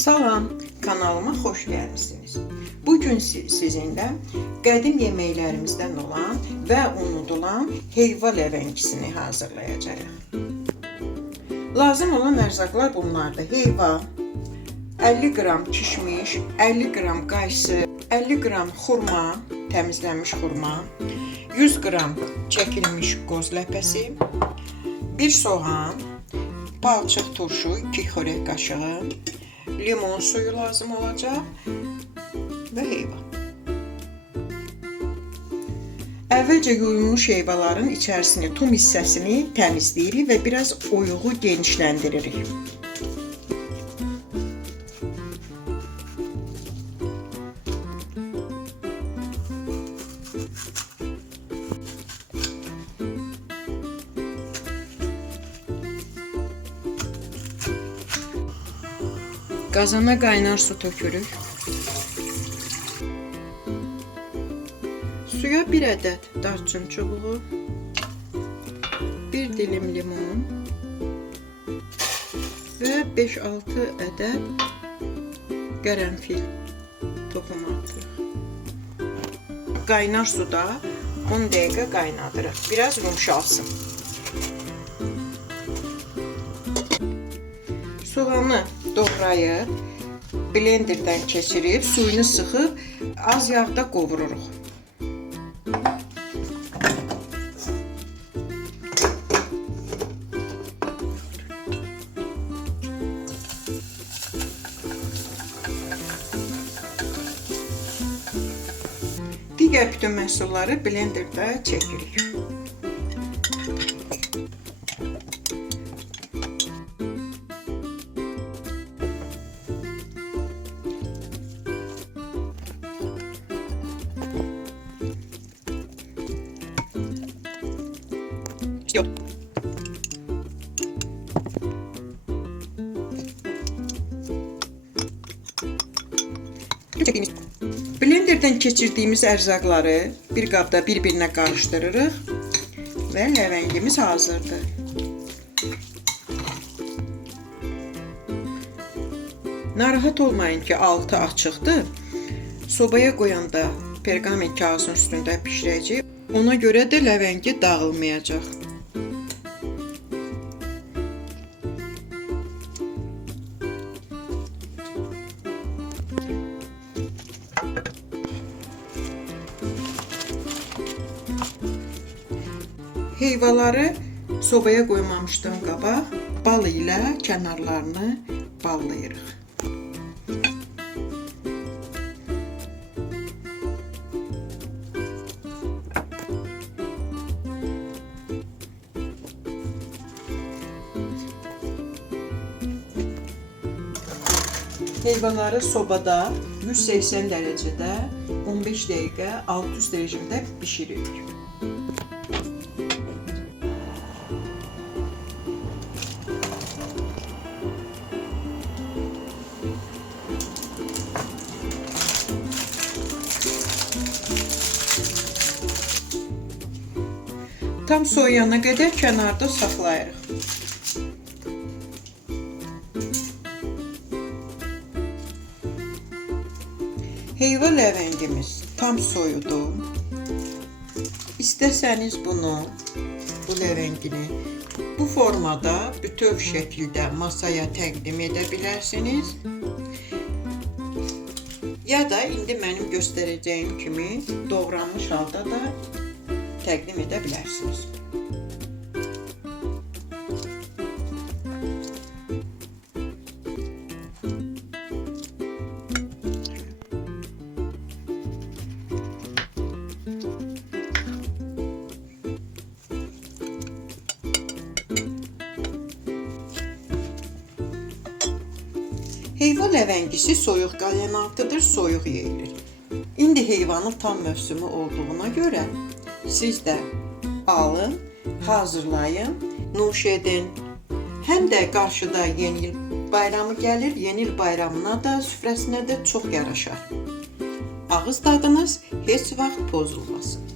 Salam, kanalıma xoş gəlmisiniz. Bugün sizinlə qədim yeməklərimizdən olan və unudulan heyva ləvəngisini hazırlayacağıq. Lazım olan ərzaqlar bunlardır. Heyva, 50 qram kişmiş, 50 qram qaysı, 50 qram xurma, təmizlənmiş xurma, 100 qram çəkilmiş qoz ləpəsi, 1 soğan, palçıq turşu, 2 xörək qaşığı, limon suyu lazım olacaq və heyva. Əvvəlcə yuyulmuş heyvaların içərisini, tum hissəsini təmizləyirik və biraz oyuğu genişləndiririk. Qazana qaynar su tökürük. Suya 1 ədəd darçın çubuğu, 1 dilim limon və 5-6 ədəd qərənfil toxumu atırıq. Qaynar suda 10 dəqiqə qaynadırıq. Biraz yumşalsın. Soğanı doğrayıb, blenderdən keçirib, suyunu sıxıb, az yağda qovururuq. Digər bütün məhsulları blenderdə çəkirik. Blenderdən keçirdiyimiz ərzaqları bir qabda bir-birinə qarışdırırıq və ləvəngimiz hazırdır. Narahat olmayın ki, altı açıqdır. Sobaya qoyanda perqament kağızın üstündə bişirəcək. Ona görə də ləvəngi dağılmayacaq. Heyvaları sobaya qoymamışdan qabaq bal ilə kənarlarını ballayırıq. Heyvaları sobada 180 dərəcədə 15 dəqiqə alt üst rejimdə bişiririk. Tam soyuyana qədər kənarda saxlayırıq. Heyva ləvəngimiz tam soyudu. İstəsəniz bunu, bu ləvəngini bu formada bütöv şəkildə masaya təqdim edə bilərsiniz. Ya da indi mənim göstərəcəyim kimi doğranmış halda da təqdim edə bilərsiniz. Heyva ləvəngisi soyuq qalyanatıdır, soyuq yeyilir. İndi heyvanın tam mövsümü olduğuna görə siz də alın, hazırlayın, nuş edin. Həm də qarşıda yeni il bayramı gəlir, yeni il bayramına da, süfrəsinə də çox yaraşar. Ağız dadınız heç vaxt pozulmasın.